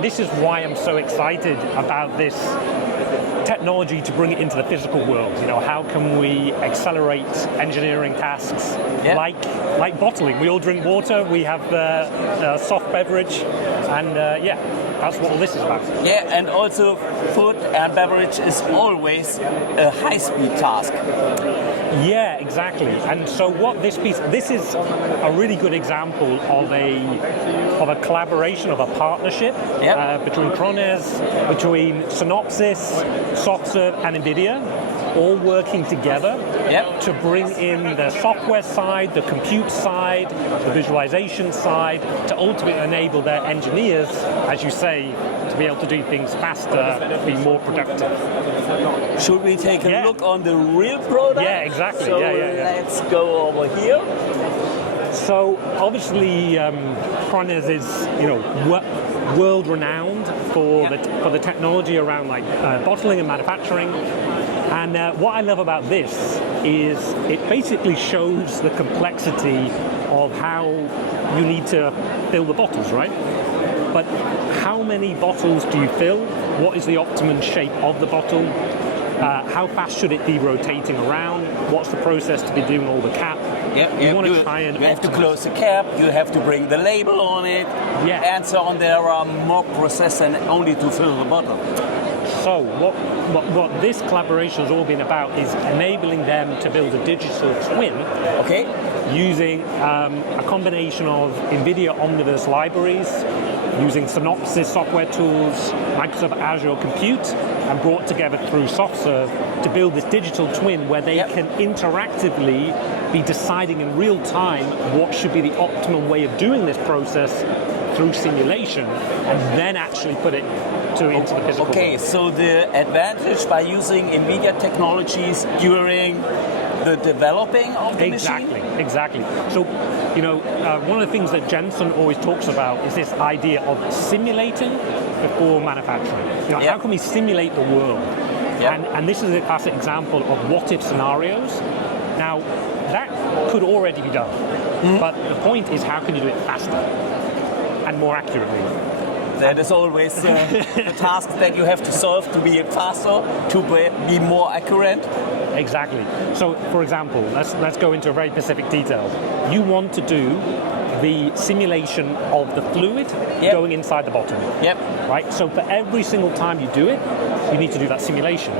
This is why I'm so excited about this technology to bring it into the physical world. You know, how can we accelerate engineering tasks like bottling? We all drink water, we have a soft beverage, and that's what all this is about. Yeah, and also food and beverage is always a high-speed task. Yeah, exactly. And so what this is a really good example of a collaboration, of a partnership between Krones, between Synopsys, Softserve and NVIDIA, all working together to bring in the software side, the compute side, the visualization side, to ultimately enable their engineers, as you say, to be able to do things faster, be more productive. Should we take a look on the real product? Yeah, exactly. So let's go over here. So obviously, Krones is world renowned for the technology around like bottling and manufacturing. And what I love about this is it basically shows the complexity of how you need to fill the bottles, right? But how many bottles do you fill? What is the optimum shape of the bottle? How fast should it be rotating around? What's the process to be doing all the cap? You want to try and you have to close the cap, you have to bring the label on it, and so on. There are more processes only to fill the bottle. So what this collaboration has all been about is enabling them to build a digital twin using a combination of NVIDIA Omniverse libraries, using Synopsys software tools, Microsoft Azure Compute, and brought together through Softserve to build this digital twin where they can interactively be deciding in real time what should be the optimum way of doing this process through simulation, and then actually put it into the physical world. So the advantage by using NVIDIA technologies during the developing of the machine? Exactly. So, one of the things that Jensen always talks about is this idea of simulating before manufacturing. How can we simulate the world? And this is a classic example of what-if scenarios. Now, that could already be done, but the point is, how can you do it faster and more accurately? That is always the task that you have to solve to be faster, to be more accurate. Exactly. So, for example, let's go into a very specific detail. You want to do the simulation of the fluid going inside the bottle. Right? So for every single time you do it, you need to do that simulation.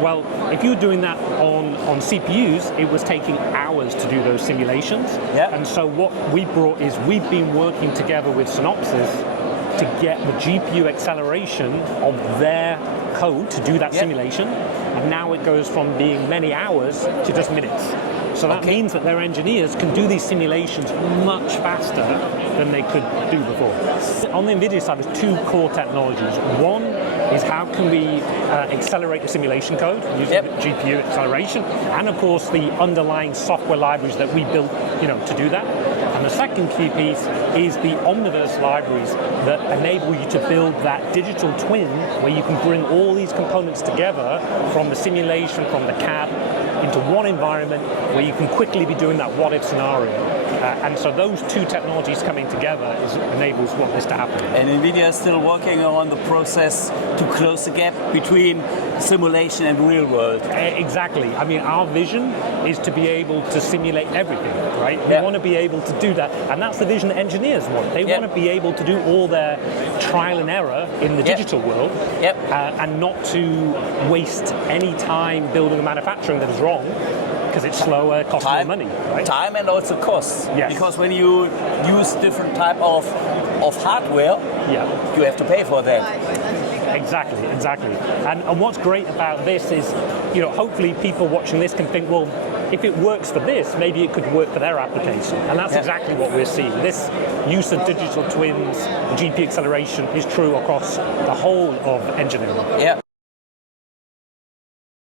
Well, if you're doing that on CPUs, it was taking hours to do those simulations. And so what we brought is we've been working together with Synopsys to get the GPU acceleration of their code to do that simulation, and now it goes from being many hours to just minutes. So that means that their engineers can do these simulations much faster than they could do before. On the NVIDIA side, there's two core technologies. One is how can we accelerate the simulation code using GPU acceleration, and of course the underlying software libraries that we built, to do that. And the second key piece is the Omniverse libraries that enable you to build that digital twin where you can bring all these components together from the simulation, from the CAD, into one environment where you can quickly be doing that what-if scenario. And so those two technologies coming together enables what this to happen. And NVIDIA is still working on the process to close the gap between simulation and real world. Exactly. I mean, our vision is to be able to simulate everything, right? We want to be able to do that. And that's the vision that engineers want. They want to be able to do all their trial and error in the digital world and not to waste any time building a manufacturing that is wrong, because it's slower, costs more money, right? Time and also costs. Because when you use different type of hardware, you have to pay for that. Exactly. And what's great about this is, hopefully people watching this can think, well, if it works for this, maybe it could work for their application. And that's exactly what we're seeing. This use of digital twins, GPU acceleration is true across the whole of engineering.